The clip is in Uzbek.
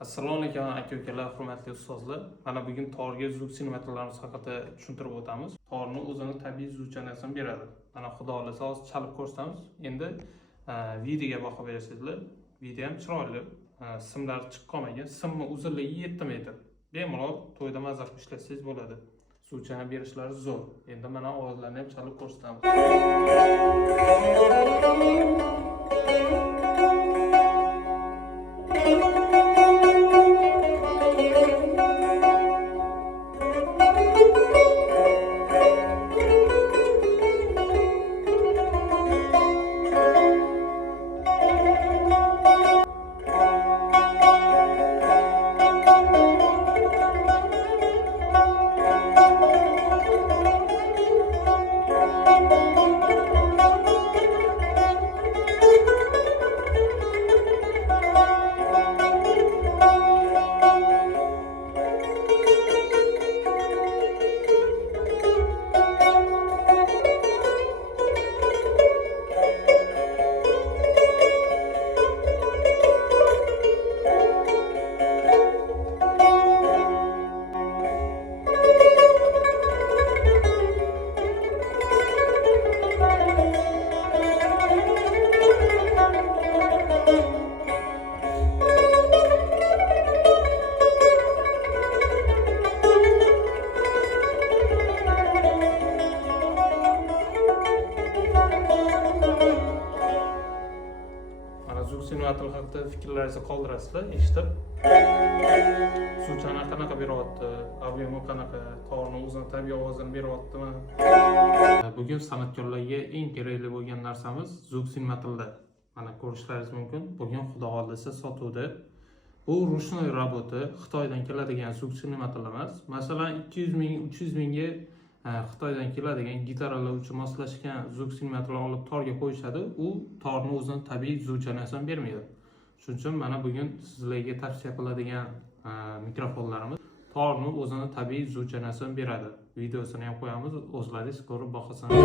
Assalomu alaykum aka-ukalar, hurmatli ustozlar. Mana bugun torga zvuk signallarimiz haqida tushuntirib o'tamiz. Torni o'zini tabiiy zvukchanasini beradi. Mana xudo xolasa hozir chalib ko'rsatamiz. Endi videoga baho berasizlar. Video ham chiroyli. Simlar chiqib qolmagan. Simni uzunligi 7 metr. Bemalol to'yda mazza qilib ishlasangiz bo'ladi. Zvukchana berishlari zo'r. Endi mana ovozlarni ham chalib ko'rsatamiz. Zvuk simulator haqida fikrlaringizni qoldirasizlar, eshitib. Zvukchani qanaqa beryapti, ob'emi qanaqa, torni o'zini tabiiy ovozini beryaptimi? Bugun san'atkorlarga eng kerakli bo'lgan narsamiz zvuk simulatorlar. Mana ko'rishlaringiz mumkin. Bugun xudo xolasa sotuvda. Bu ruchnoy roboti, Xitoydan keladigan zvuk simulatorlar emas. Masalan, 200 ming, 300 mingga Xitoydan keladigan gitaralar uchun moslashgan zvuk simulatorlar olib torga qo'yishadi. U torni o'zini tabiiy zvukchanasini bermaydi. Shuning uchun mana bugun sizlarga tavsiya qiladigan mikrofonlarimiz torni o'zini tabiiy zvukchanasini beradi. Videosini ham qo'yamiz, o'zlaringiz ko'rib bahosangiz.